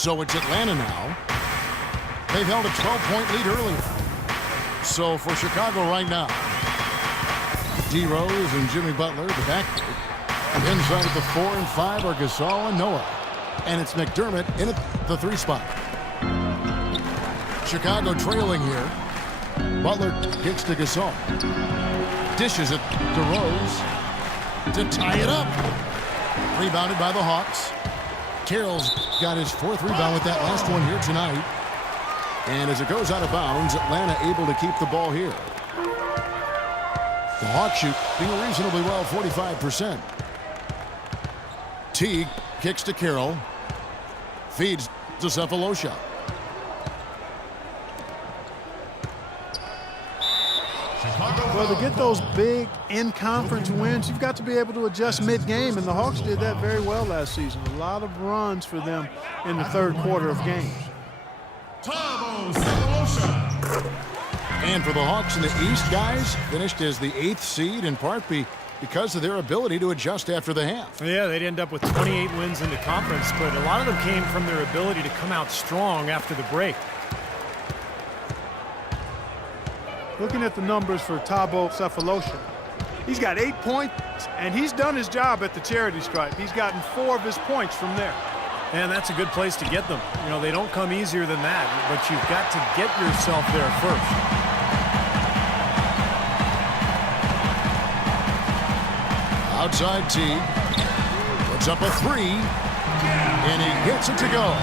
So it's Atlanta now. They've held a 12-point lead earlier. So for Chicago right now, D. Rose and Jimmy Butler, the backcourt. Inside at the 4 and 5 are Gasol and Noah. And it's McDermott in at the 3 spot. Chicago trailing here. Butler kicks to Gasol. Dishes it to Rose to tie it up. Rebounded by the Hawks. Carroll's got his 4th rebound with that last one here tonight. And as it goes out of bounds, Atlanta able to keep the ball here. The Hawks shooting reasonably well, 45%. Teague kicks to Carroll. Feeds to Sefolosha. Well, to get those big in-conference wins, you've got to be able to adjust mid-game, and the Hawks did that very well last season. A lot of runs for them in the 3rd quarter of games. And for the Hawks in the East, guys, finished as the 8th seed in part because of their ability to adjust after the half. Yeah, they'd end up with 28 wins in the conference, but a lot of them came from their ability to come out strong after the break. Looking at the numbers for Thabo Sefolosha, he's got 8 points, and he's done his job at the charity stripe. He's gotten 4 of his points from there. And that's a good place to get them. You know, they don't come easier than that, but you've got to get yourself there first. Outside Teague. Puts up a 3. And he gets it to go.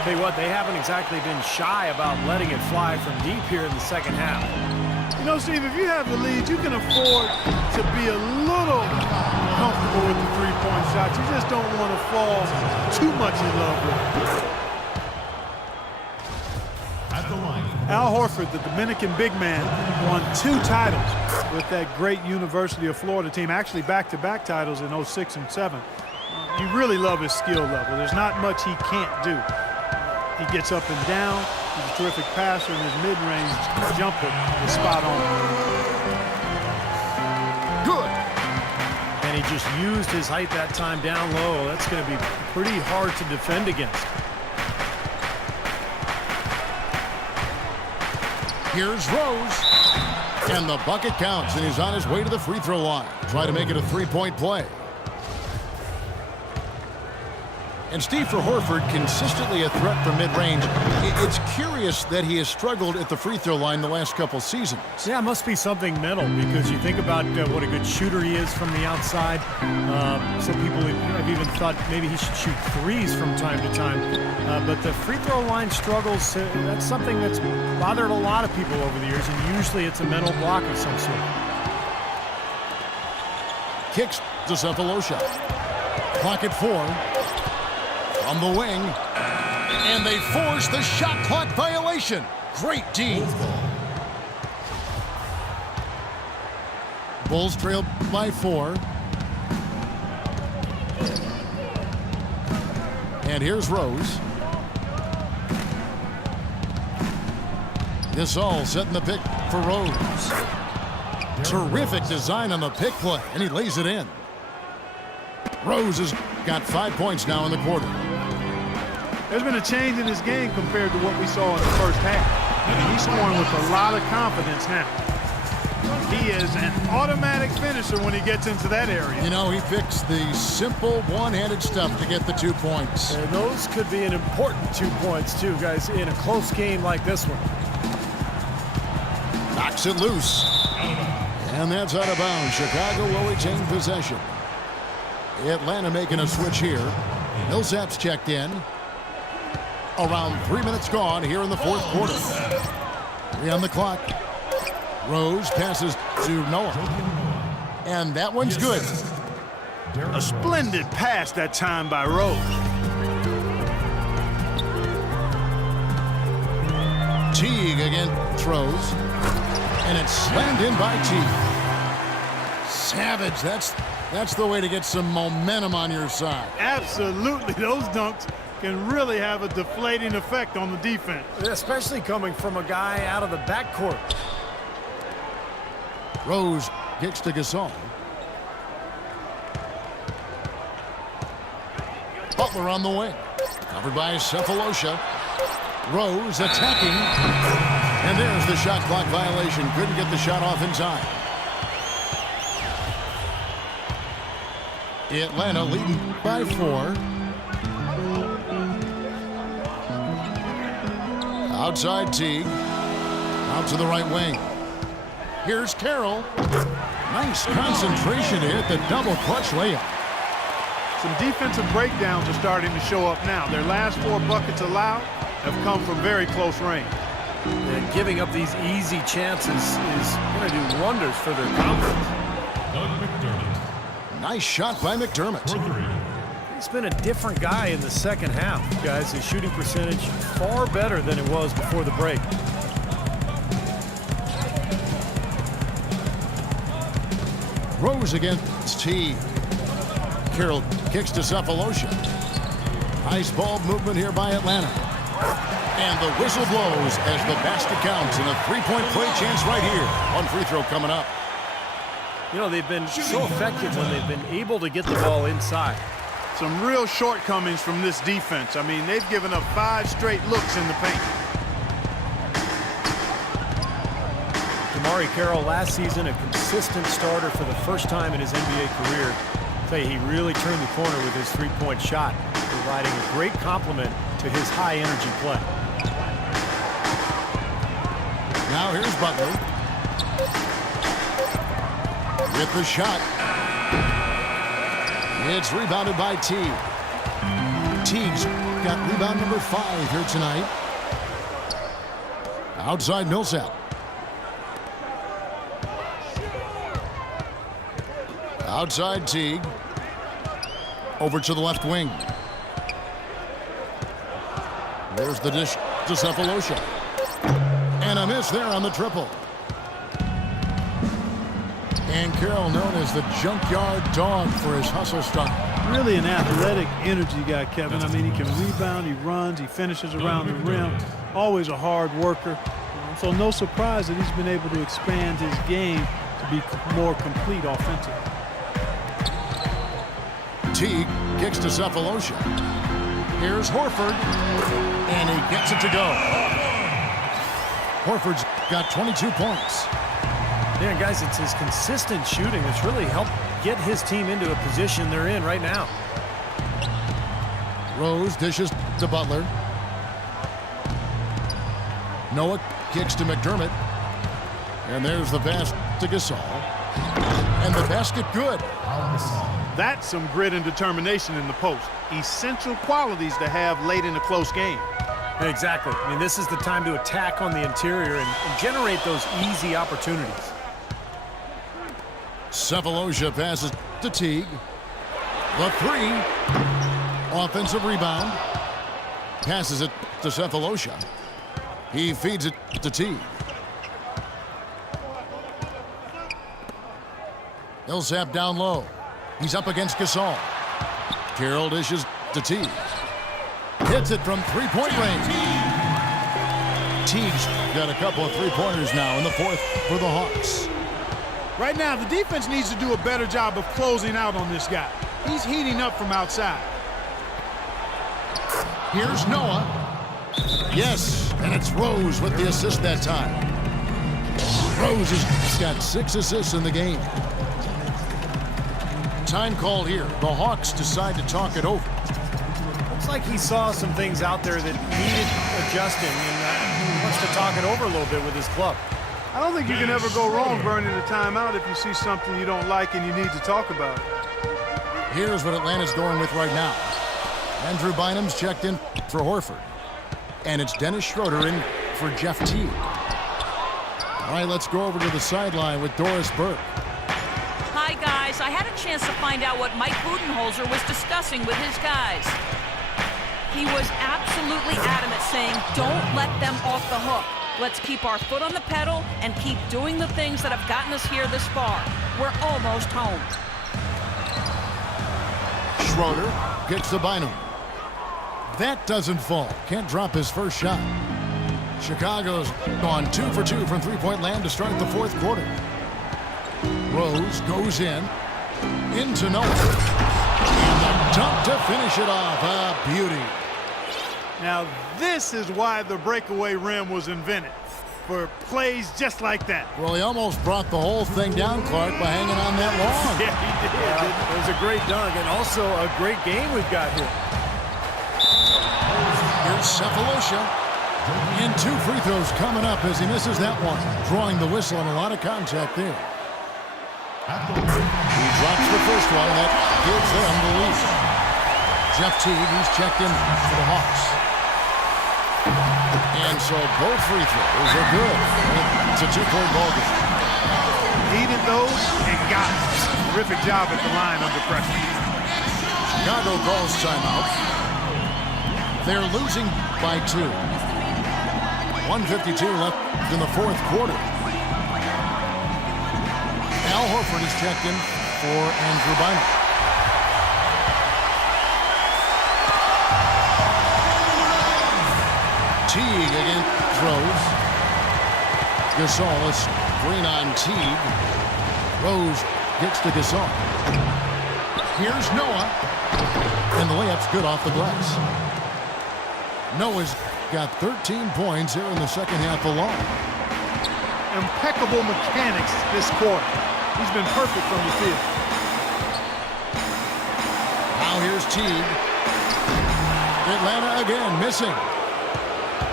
Tell you what, they haven't exactly been shy about letting it fly from deep here in the 2nd half. You know, Steve, if you have the lead, you can afford to be a little comfortable with the 3-point shot. You just don't want to fall too much in love with it. At the line, Al Horford, the Dominican big man, won 2 titles with that great University of Florida team, actually back-to-back titles in 06 and 07. You really love his skill level. There's not much he can't do. He gets up and down. He's a terrific passer, and his mid-range jumper is spot on. Good. And he just used his height that time down low. That's going to be pretty hard to defend against. Here's Rose. And the bucket counts, and he's on his way to the free throw line. Try to make it a 3-point play. And Steve, for Horford, consistently a threat from mid-range. It's curious that he has struggled at the free throw line the last couple seasons. Yeah, it must be something mental, because you think about what a good shooter he is from the outside. Some people have even thought maybe he should shoot 3s from time to time. But the free throw line struggles, that's something that's bothered a lot of people over the years, and usually it's a mental block of some sort. Kicks to Sefolosha. Clock at 4. On the wing, and they force the shot clock violation. Great D. Bulls trail by 4. And here's Rose. Gasol setting the pick for Rose. Terrific design on the pick play, and he lays it in. Rose has got 5 points now in the quarter. There's been a change in his game compared to what we saw in the first half. I mean, he's scoring with a lot of confidence now. He is an automatic finisher when he gets into that area. You know, he picks the simple one-handed stuff to get the 2 points. And those could be an important 2 points, too, guys, in a close game like this one. Knocks it loose. And that's out of bounds. Chicago will retain possession. Atlanta making a switch here. Millsap's checked in. Around 3 minutes gone here in the 4th quarter. 3 on the clock. Rose passes to Noah. And that one's good. A splendid pass that time by Rose. Teague again throws. And it's slammed in by Teague. Savage, that's the way to get some momentum on your side. Absolutely. Those dunks can really have a deflating effect on the defense. Especially coming from a guy out of the backcourt. Rose kicks to Gasol. Butler on the wing. Covered by Cephalosha. Rose attacking. And there's the shot clock violation. Couldn't get the shot off in time. Atlanta leading by 4. Outside Teague. Out to the right wing. Here's Carroll. Nice concentration to hit the double clutch layup. Some defensive breakdowns are starting to show up now. Their last 4 buckets allowed have come from very close range. And giving up these easy chances is going to do wonders for their confidence. Nice shot by McDermott. He's been a different guy in the second half, guys. His shooting percentage far better than it was before the break. Rose against Teague. Carroll kicks to Cephalosha. Nice ball movement here by Atlanta. And the whistle blows as the basket counts and a 3-point play chance right here. One free throw coming up. You know, they've been so effective when they've been able to get the ball inside. Some real shortcomings from this defense. I mean, they've given up 5 straight looks in the paint. DeMarre Carroll last season a consistent starter for the first time in his NBA career. I'll tell you, he really turned the corner with his three-point shot, providing a great complement to his high-energy play. Now here's Butler. With the shot. It's rebounded by Teague. Teague's got rebound number 5 here tonight. Outside Millsap. Outside Teague. Over to the left wing. There's the dish to Cephalosha. And a miss there on the triple. And Carroll known as the junkyard dog for his hustle style. Really an athletic energy guy, Kevin. I mean, he can rebound, he runs, he finishes around the rim. Always a hard worker. So no surprise that he's been able to expand his game to be more complete offensively. Teague kicks to Cephalosha. Here's Horford. And he gets it to go. Horford's got 22 points. Yeah, guys, it's his consistent shooting that's really helped get his team into a position they're in right now. Rose dishes to Butler. Noah kicks to McDermott. And there's the pass to Gasol. And the basket good. That's some grit and determination in the post. Essential qualities to have late in a close game. Exactly. I mean, this is the time to attack on the interior and generate those easy opportunities. Cephalosha passes to Teague. The 3. Offensive rebound. Passes it to Cephalosha. He feeds it to Teague. Millsap down low. He's up against Gasol. Carroll dishes to Teague. Hits it from 3-point range. Teague's got a couple of 3-pointers now in the 4th for the Hawks. Right now, the defense needs to do a better job of closing out on this guy. He's heating up from outside. Here's Noah. Yes, and it's Rose with the assist that time. Rose has got 6 assists in the game. Time called here. The Hawks decide to talk it over. Looks like he saw some things out there that needed adjusting and wants to talk it over a little bit with his club. I don't think you can ever go wrong burning a timeout if you see something you don't like and you need to talk about it. Here's what Atlanta's going with right now. Andrew Bynum's checked in for Horford. And it's Dennis Schroeder in for Jeff Teague. All right, let's go over to the sideline with Doris Burke. Hi, guys. I had a chance to find out what Mike Budenholzer was discussing with his guys. He was absolutely adamant, saying, don't let them off the hook. Let's keep our foot on the pedal and keep doing the things that have gotten us here this far. We're almost home. Schroeder gets to Bynum. That doesn't fall. Can't drop his first shot. Chicago's gone 2 for 2 from 3-point land to start the 4th quarter. Rose goes in. Into Noah. And the dunk to finish it off. A beauty. Now, this is why the breakaway rim was invented, for plays just like that. Well, he almost brought the whole thing down, Clark, by hanging on that long. Yeah, he did. It was a great dunk and also a great game we've got here. Here's Cephalosha. And 2 free throws coming up as he misses that one. Drawing the whistle and a lot of contact there. He drops the first one, and that gives them the lead. Jeff Teague, he's checked in for the Hawks. And so both free throws are good. It's a 2-point ball game. Needed those and got it. Terrific job at the line under pressure. Chicago calls timeout. They're losing by 2. 1:52 left in the fourth quarter. Al Horford is checked in for Andrew Bynum. Teague again throws. Gasol is green on Teague. Rose gets to Gasol. Here's Noah. And the layup's good off the glass. Noah's got 13 points here in the second half alone. Impeccable mechanics this quarter. He's been perfect from the field. Now here's Teague. Atlanta again missing.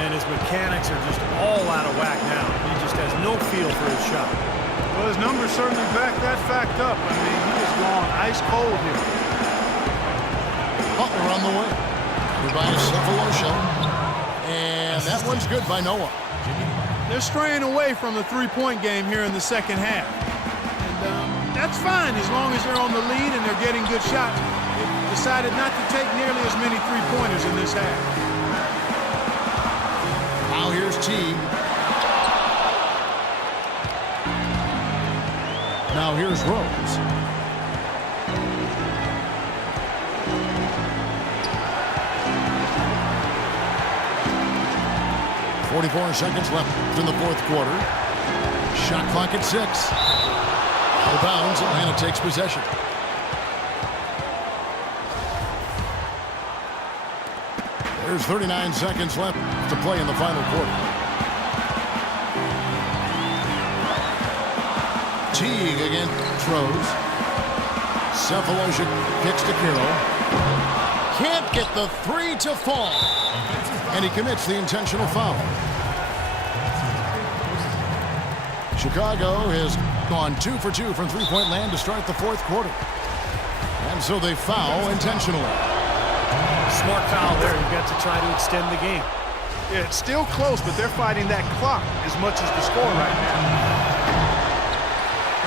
And his mechanics are just all out of whack now. He just has no feel for his shot. Well, his numbers certainly back that fact up. I mean, he has gone ice cold here. Butler on the way. Tobias Cephalosha. And that one's good by Noah. They're straying away from the three-point game here in the second half. And that's fine as long as they're on the lead and they're getting good shots. They've decided not to take nearly as many three-pointers in this half. Now here's Teague. Now here's Rose. 44 seconds left in the fourth quarter. Shot clock at 6. Out of bounds, Atlanta takes possession. There's 39 seconds left to play in the final quarter. Teague again throws. Cephalosha kicks to Carroll. Can't get the 3 to fall. And he commits the intentional foul. Chicago has gone 2 for 2 from three-point land to start the fourth quarter. And so they foul intentionally. Smart foul there. You've got to try to extend the game. Yeah, it's still close, but they're fighting that clock as much as the score right now.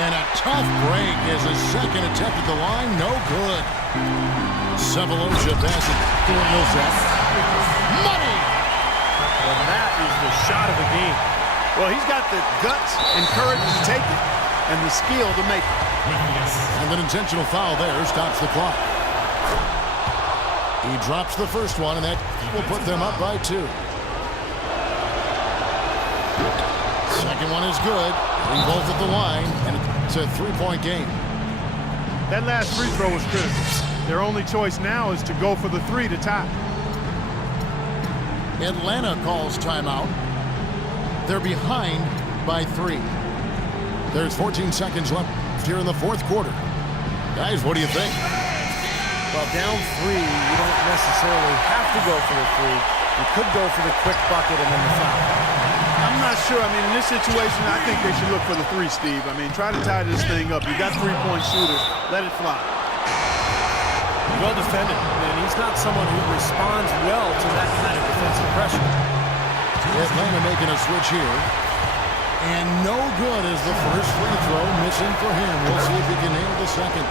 And a tough break as his second attempt at the line, no good. Cephalosha passes to Millsap. Money! Well, that is the shot of the game. Well, he's got the guts and courage to take it and the skill to make it. And an intentional foul there stops the clock. He drops the first one, and that will put them up by 2. Second one is good. Getting both at the line, and it's a 3-point game. That last free throw was critical. Their only choice now is to go for the 3 to tie. Atlanta calls timeout. They're behind by 3. There's 14 seconds left here in the fourth quarter. Guys, what do you think? Well, down 3, you don't necessarily have to go for the 3. You could go for the quick bucket and then the foul. I'm not sure. I mean, in this situation, I think they should look for the 3, Steve. I mean, try to tie this thing up. You got three-point shooters. Let it fly. Well defended, and he's not someone who responds well to that kind of defensive pressure. Atlanta making a switch here. And no good as the first free throw missing for him. We'll see if he can nail the second.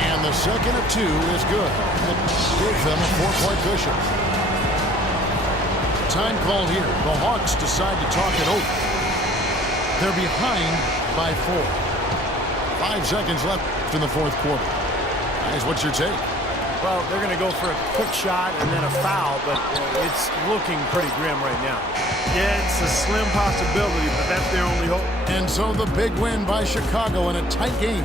And the second of 2 is good. It gives them a 4-point cushion. Time called here. The Hawks decide to talk it over. They're behind by 4. 5 seconds left in the fourth quarter. Guys, what's your take? Well, they're going to go for a quick shot and then a foul, but it's looking pretty grim right now. Yeah, it's a slim possibility, but that's their only hope. And so the big win by Chicago in a tight game.